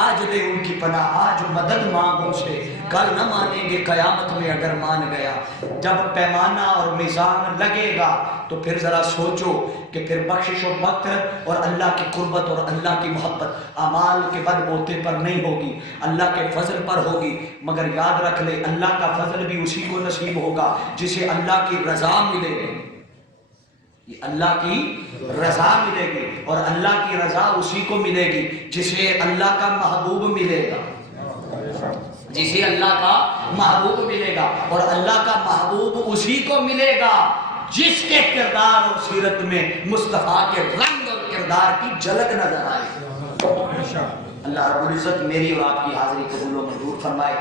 آج لے ان کی پناہ، آج مدد مانگ ان سے، کل نہ مانیں گے قیامت میں اگر مان گیا۔ جب پیمانہ اور میزان لگے گا تو پھر ذرا سوچو کہ پھر بخشش و مغفرت اور اللہ کی قربت اور اللہ کی محبت اعمال کے بد بوتے پر نہیں ہوگی، اللہ کے فضل پر ہوگی۔ مگر یاد رکھ لے، اللہ کا فضل بھی اسی کو نصیب ہوگا جسے اللہ کی رضا ملے گی، اللہ کی رضا ملے گی، اور اللہ کی رضا اسی کو ملے گی جسے اللہ کا محبوب ملے گا، جسے اللہ کا محبوب ملے گا، اور اللہ کا محبوب اسی کو ملے گا جس کے کردار اور سیرت میں مصطفیٰ کے رنگ اور کردار کی جھلک نظر آئے۔ اللہ رب العزت میری اور آپ کی حاضری قبول و منظور فرمائے۔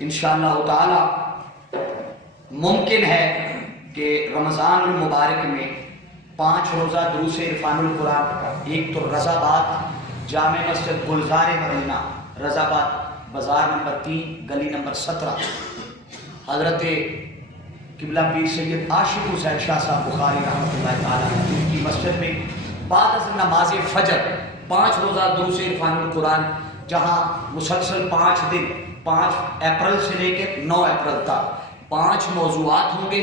انشاءاللہ تعالی ممکن ہے کہ رمضان المبارک میں 5 روزہ دروس عرفان القرآن، ایک تو رضا باد جامع مسجد گلزار مدینہ، رضا باد بازار نمبر 3 گلی نمبر 17، حضرت قبلہ پیر سید عاشق حسین شاہ صاحب بخاری رحمۃ اللہ تعالیٰ جن کی مسجد میں بعد از نماز فجر 5 روزہ دروس عرفان القرآن، جہاں مسلسل 5 دن 5 اپریل سے لے کے 9 اپریل تک 5 موضوعات ہوں گے،